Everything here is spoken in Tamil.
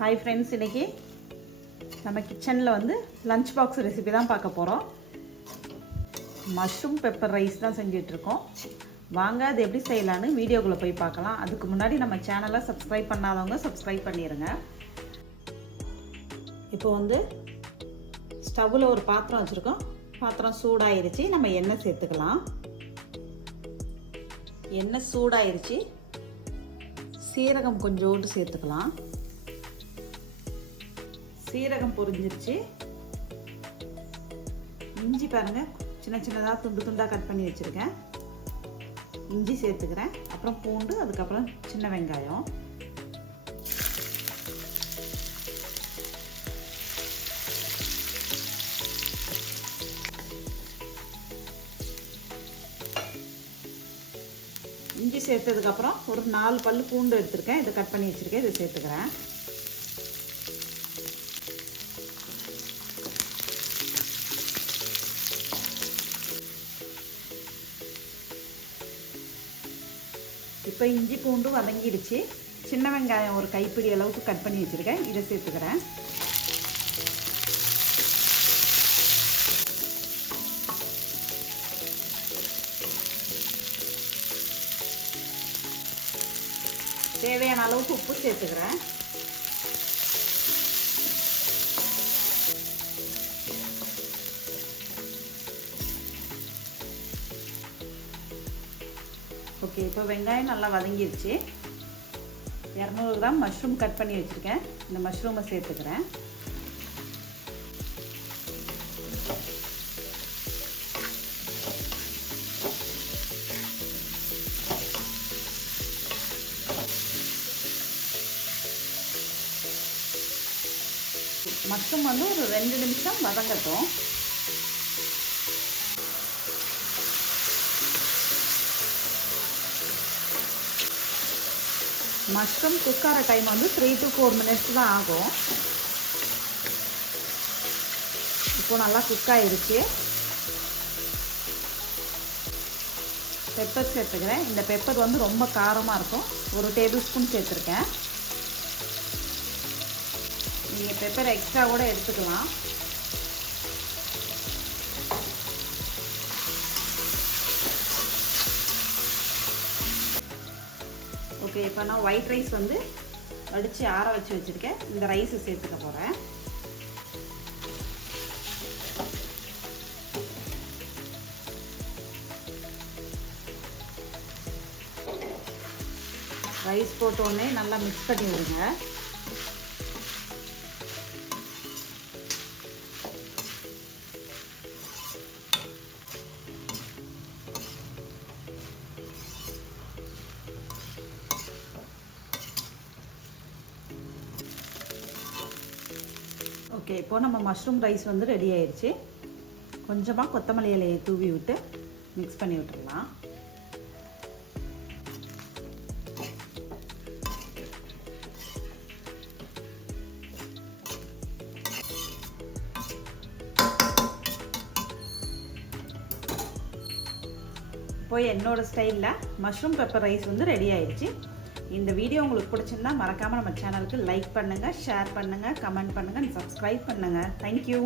ஹாய் ஃப்ரெண்ட்ஸ் இன்னைக்கு நம்ம கிச்சனில் வந்து லஞ்ச் பாக்ஸ் ரெசிபி தான் பார்க்க போகிறோம் மஷ்ரூம் பெப்பர் ரைஸ் தான் செஞ்சிட்ருக்கோம். வாங்க அது எப்படி செய்யலான்னு வீடியோக்குள்ளே போய் பார்க்கலாம். அதுக்கு முன்னாடி நம்ம சேனலை சப்ஸ்கிரைப் பண்ணாதவங்க சப்ஸ்கிரைப் பண்ணிடுங்க இப்போ வந்து ஸ்டவ்வில் ஒரு பாத்திரம் வச்சுருக்கோம். பாத்திரம் சூடாயிருச்சு. நம்ம எண்ணெய் சேர்த்துக்கலாம். எண்ணெய் சூடாயிருச்சு. சீரகம் கொஞ்சோண்டு சேர்த்துக்கலாம். சீரகம் பொரிஞ்சிருச்சு. இஞ்சி பாருங்க சின்ன சின்னதாக துண்டு துண்டாக கட் பண்ணி வச்சுருக்கேன். இஞ்சி சேர்த்துக்கிறேன். அப்புறம் பூண்டு அதுக்கப்புறம் சின்ன வெங்காயம். இஞ்சி சேர்த்ததுக்கப்புறம் ஒரு நாலு பல் பூண்டு எடுத்திருக்கேன். இதை கட் பண்ணி வச்சுருக்கேன். இதை சேர்த்துக்கிறேன். இப்போ இஞ்சி பூண்டு வதங்கிடுச்சு. சின்ன வெங்காயம் ஒரு கைப்பிடி அளவுக்கு கட் பண்ணி வச்சுருக்கேன். இதை சேர்த்துக்கிறேன். தேவையான அளவுக்கு உப்பு சேர்த்துக்கிறேன். ஓகே இப்போ வெங்காயம் நல்லா வதங்கிடுச்சு இரநூறு கிராம் மஷ்ரூம் கட் பண்ணி வச்சுருக்கேன். இந்த மஷ்ரூமை சேர்த்துக்கிறேன். மஷ்ரூம் வந்து ஒரு ரெண்டு நிமிஷம் வதங்கட்டும். மஷ்ரூம் குக் ஆகிற டைம் வந்து த்ரீ டு ஃபோர் மினிட்ஸ் தான் ஆகும். இப்போ நல்லா குக் ஆகிருச்சு பெப்பர் சேர்த்துக்கிறேன். இந்த பெப்பர் வந்து ரொம்ப காரமாக இருக்கும். ஒரு டேபிள் ஸ்பூன் சேர்த்துருக்கேன். நீங்கள் பெப்பர் எக்ஸ்ட்ரா கூட எடுத்துக்கலாம். ஓகே இப்போ நான் ஒயிட் ரைஸ் வந்து வடித்து ஆற வச்சு வச்சுருக்கேன். இந்த ரைஸை சேர்த்துக்க போகிறேன் ரைஸ் போட்டோடனே நல்லா மிக்ஸ் பண்ணி விடுங்க. ஓகே இப்போது நம்ம மஷ்ரூம் ரைஸ் வந்து ரெடி ஆயிடுச்சு கொஞ்சமாக கொத்தமல்லி இலையை தூவி விட்டு மிக்ஸ் பண்ணி விட்டுடலாம். இப்போ என்னோட ஸ்டைலில் மஷ்ரூம் பெப்பர் ரைஸ் வந்து ரெடி ஆயிடுச்சு இந்த வீடியோ உங்களுக்கு பிடிச்சிருந்தா மறக்காமல் நம்ம சேனலுக்கு லைக் பண்ணுங்கள் ஷேர் பண்ணுங்கள் கமெண்ட் பண்ணுங்கள் சப்ஸ்கிரைப் பண்ணுங்கள் தேங்க்யூ